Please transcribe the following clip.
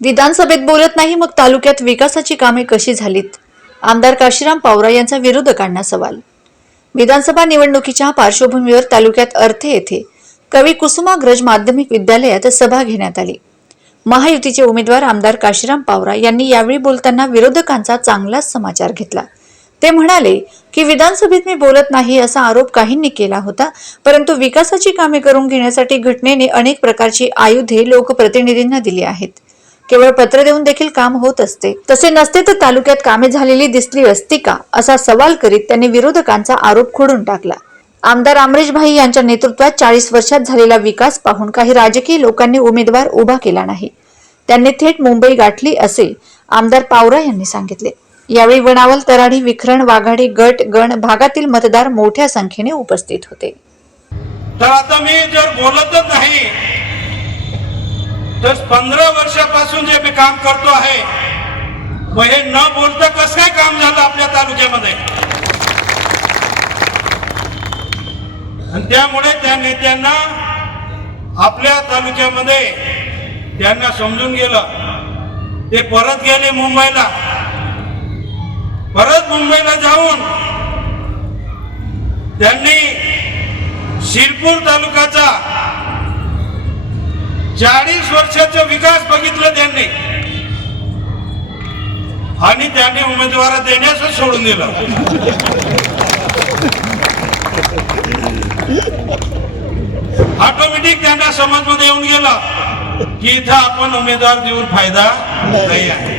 विधानसभेत बोलत नाही मग तालुक्यात विकासाची कामे कशी झालीत? आमदार काशीराम पावरा यांचा विरोधकांना सवाल. विधानसभा निवडणुकीच्या पार्श्वभूमीवर तालुक्यात अर्थे येथे कवी कुसुमाग्रज माध्यमिक विद्यालयात सभा घेण्यात आली. महायुतीचे उमेदवार आमदार काशीराम पावरा यांनी यावेळी बोलताना विरोधकांचा चांगलाच समाचार घेतला. ते म्हणाले की विधानसभेत मी बोलत नाही असा आरोप काहींनी केला होता परंतु विकासाची कामे करून घेण्यासाठी घटनेने अनेक प्रकारची आयुधे लोकप्रतिनिधींना दिली आहेत. केवळ पत्र देऊन देखील काम होत असते. तसे नसते तर तालुक्यात कामे झालेली दिसली असती का? असा सवाल करीत त्यांनी विरोधकांचा आरोप खोडून टाकला. आमदार अमरीश भाई यांच्या नेतृत्वात चाळीस वर्षात झालेला विकास पाहून काही राजकीय लोकांनी उमेदवार उभा केला नाही. त्यांनी थेट मुंबई गाठली असे आमदार पावरा यांनी सांगितले. यावेळी वणावल तराडी विखरण वाघाडी गट गण भागातील मतदार मोठ्या संख्येने उपस्थित होते. तर आता मी जर बोलतच नाही तर पंधरा वर्षापासून जे मी काम करतो आहे मग हे न बोलता कसं काय काम झालं आपल्या तालुक्यामध्ये? आणि त्यामुळे त्या नेत्यांना आपल्या तालुक्यामध्ये त्यांना समजून गेलं. ते परत गेले मुंबईला. परत मुंबईला जाऊन त्यांनी शिरपूर तालुक्याचा चाळीस वर्षाचा विकास बघितलं त्यांनी. आणि त्यांनी उमेदवार देण्याच सोडून दिलं. ऑटोमॅटिक त्यांना समाजमध्ये येऊन गेला की इथं आपण उमेदवार देऊन फायदा नाही आहे.